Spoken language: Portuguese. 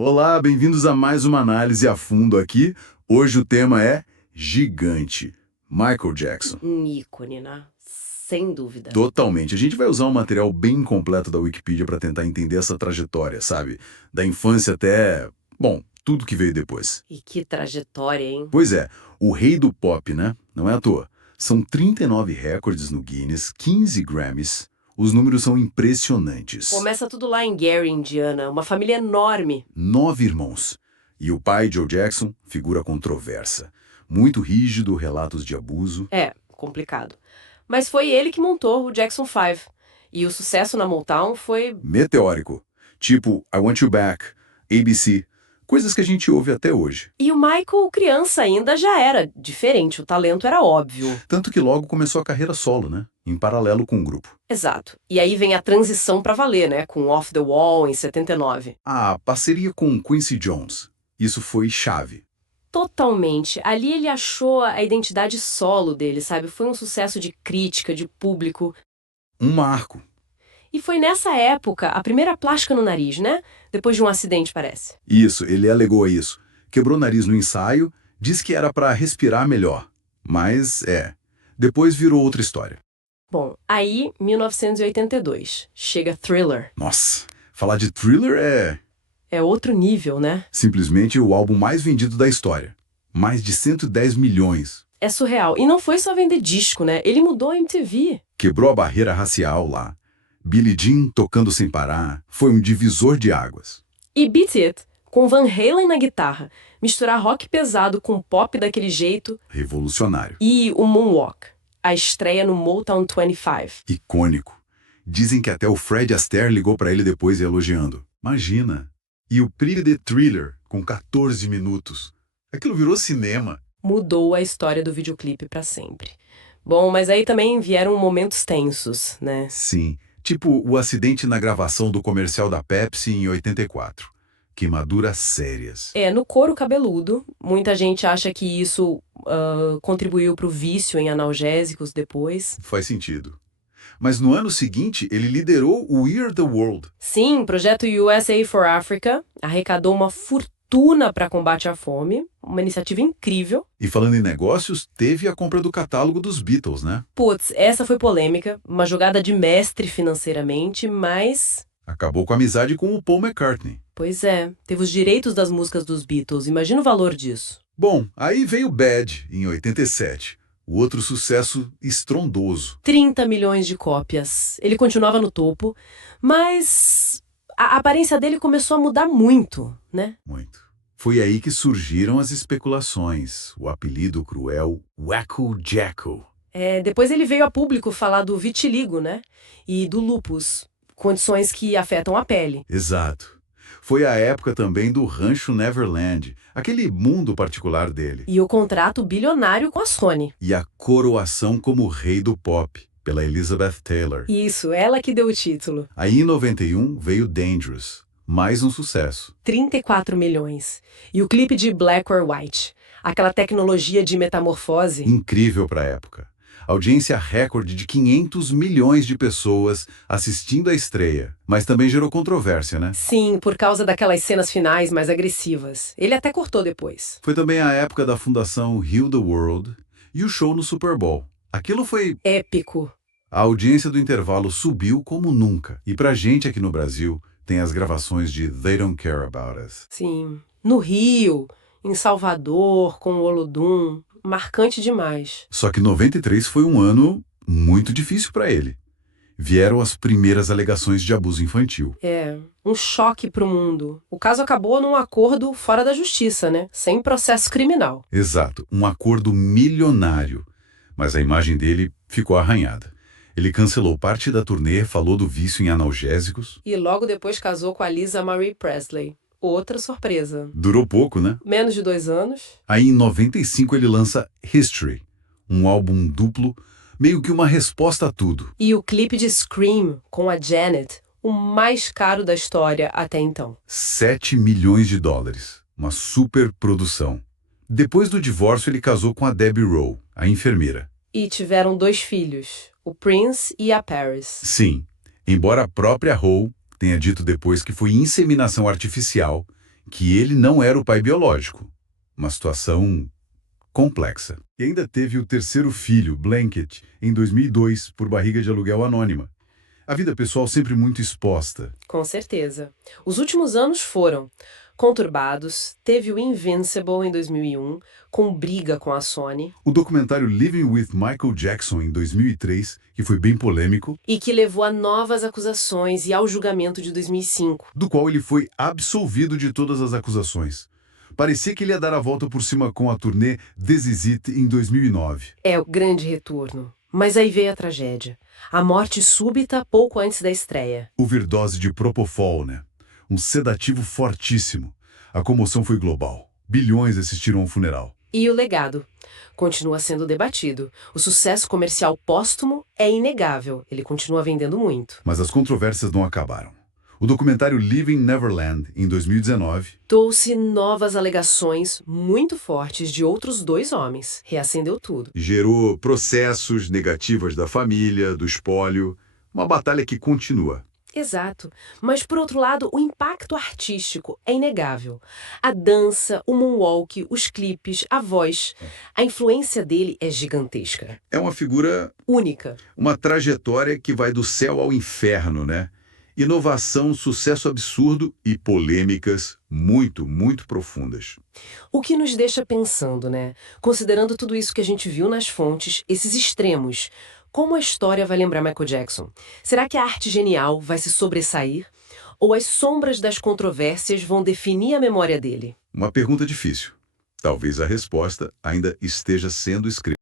Olá, bem-vindos a mais uma análise a fundo aqui. Hoje o tema é gigante. Michael Jackson. Um ícone, né? Sem dúvida. Totalmente. A gente vai usar um material bem completo da Wikipedia para tentar entender essa trajetória, sabe? Da infância até, bom, tudo que veio depois. E que trajetória, hein? Pois é, o rei do pop, né? Não é à toa. São 39 recordes no Guinness, 15 Grammys. Os números são impressionantes. Começa tudo lá em Gary, Indiana, uma família enorme. 9 irmãos. E o pai, Joe Jackson, figura controversa. Muito rígido, relatos de abuso. É, complicado. Mas foi ele que montou o Jackson 5. E o sucesso na Motown foi... Meteórico. Tipo I Want You Back, ABC. Coisas que a gente ouve até hoje. E o Michael, criança ainda, já era diferente, o talento era óbvio. Tanto que logo começou a carreira solo, né? Em paralelo com o grupo. Exato. E aí vem a transição pra valer, né? Com Off the Wall, em 79. A parceria com Quincy Jones. Isso foi chave. Totalmente. Ali ele achou a identidade solo dele, sabe? Foi um sucesso de crítica, de público. Um marco. E foi nessa época a primeira plástica no nariz, né? Depois de um acidente, parece. Isso, ele alegou isso. Quebrou o nariz no ensaio, disse que era para respirar melhor. Mas, depois virou outra história. Bom, aí, 1982. Chega Thriller. Nossa, falar de Thriller é É outro nível, né? simplesmente o álbum mais vendido da história. Mais de 110 milhões. É surreal. E não foi só vender disco, né? Ele mudou a MTV. Quebrou a barreira racial lá. Billie Jean tocando sem parar. Foi um divisor de águas. E Beat It, com Van Halen na guitarra. Misturar rock pesado com pop daquele jeito. Revolucionário. E o Moonwalk. A estreia no Motown 25. Icônico. Dizem que até o Fred Astaire ligou pra ele depois elogiando. Imagina. E o Pretty the Thriller, com 14 minutos. Aquilo virou cinema. Mudou a história do videoclipe pra sempre. Bom, mas aí também vieram momentos tensos, né? Sim, tipo o acidente na gravação do comercial da Pepsi em 84. Queimaduras sérias. É, no couro cabeludo, muita gente acha que isso contribuiu pro vício em analgésicos depois. Faz sentido. Mas no ano seguinte, ele liderou o We Are the World. Sim, o projeto USA for Africa arrecadou uma fortuna para combate à fome, uma iniciativa incrível. E falando em negócios, teve a compra do catálogo dos Beatles, né? Putz, essa foi polêmica, uma jogada de mestre financeiramente, mas... Acabou com a amizade com o Paul McCartney. Pois é, teve os direitos das músicas dos Beatles, imagina o valor disso. Bom, aí veio Bad, em 87. O outro sucesso estrondoso. 30 milhões de cópias. Ele continuava no topo, mas a aparência dele começou a mudar muito, né? Muito. Foi aí que surgiram as especulações, o apelido cruel Wacko Jacko. Depois ele veio a público falar do vitiligo, né? E do lúpus, condições que afetam a pele. Exato. Foi a época também do Rancho Neverland, aquele mundo particular dele. E o contrato bilionário com a Sony. E a coroação como rei do pop, pela Elizabeth Taylor. Isso, ela que deu o título. Aí em 91 veio Dangerous, mais um sucesso. 34 milhões. E o clipe de Black or White, aquela tecnologia de metamorfose. Incrível para a época. Audiência recorde de 500 milhões de pessoas assistindo a estreia. Mas também gerou controvérsia, né? Sim, por causa daquelas cenas finais mais agressivas. Ele até cortou depois. Foi também a época da fundação Heal the World e o show no Super Bowl. Aquilo foi... Épico. A audiência do intervalo subiu como nunca. E pra gente aqui no Brasil, tem as gravações de They Don't Care About Us. Sim. No Rio, em Salvador, com o Olodum. Marcante demais. Só que 93 foi um ano muito difícil para ele. Vieram as primeiras alegações de abuso infantil. Um choque pro mundo. O caso acabou num acordo fora da justiça, né? Sem processo criminal. Exato, um acordo milionário. Mas a imagem dele ficou arranhada. Ele cancelou parte da turnê, falou do vício em analgésicos. E logo depois casou com a Lisa Marie Presley. Outra surpresa. Durou pouco, né? Menos de 2 anos. Aí em 95 ele lança History, um álbum duplo, meio que uma resposta a tudo. E o clipe de Scream, com a Janet, o mais caro da história até então. 7 milhões de dólares. Uma super produção. Depois do divórcio, ele casou com a Debbie Rowe, a enfermeira. E tiveram 2 filhos, o Prince e a Paris. Sim, embora a própria Rowe tenha dito depois que foi inseminação artificial, que ele não era o pai biológico. Uma situação complexa. E ainda teve o terceiro filho, Blanket, em 2002, por barriga de aluguel anônima. A vida pessoal sempre muito exposta. Com certeza. Os últimos anos foram conturbados, teve o Invincible em 2001, com briga com a Sony, O documentário Living with Michael Jackson, em 2003, que foi bem polêmico, e que levou a novas acusações e ao julgamento de 2005. do qual ele foi absolvido de todas as acusações. Parecia que ele ia dar a volta por cima com a turnê This Is It em 2009. É o grande retorno. Mas aí veio a tragédia. A morte súbita pouco antes da estreia. Overdose de Propofol, né? Um sedativo fortíssimo. A comoção foi global. Bilhões assistiram ao funeral. E o legado? Continua sendo debatido. O sucesso comercial póstumo é inegável. Ele continua vendendo muito. Mas as controvérsias não acabaram. O documentário Living Neverland, em 2019, Trouxe novas alegações muito fortes de outros 2 homens. Reacendeu tudo. gerou processos negativos da família, do espólio, uma batalha que continua. Exato. Mas, por outro lado, o impacto artístico é inegável. A dança, o moonwalk, os clipes, a voz. A influência dele é gigantesca. É uma figura, Única. uma trajetória que vai do céu ao inferno, né? Inovação, sucesso absurdo e polêmicas muito, muito profundas. O que nos deixa pensando, né? Considerando tudo isso que a gente viu nas fontes, esses extremos, como a história vai lembrar Michael Jackson? Será que a arte genial vai se sobressair? Ou as sombras das controvérsias vão definir a memória dele? Uma pergunta difícil. Talvez a resposta ainda esteja sendo escrita.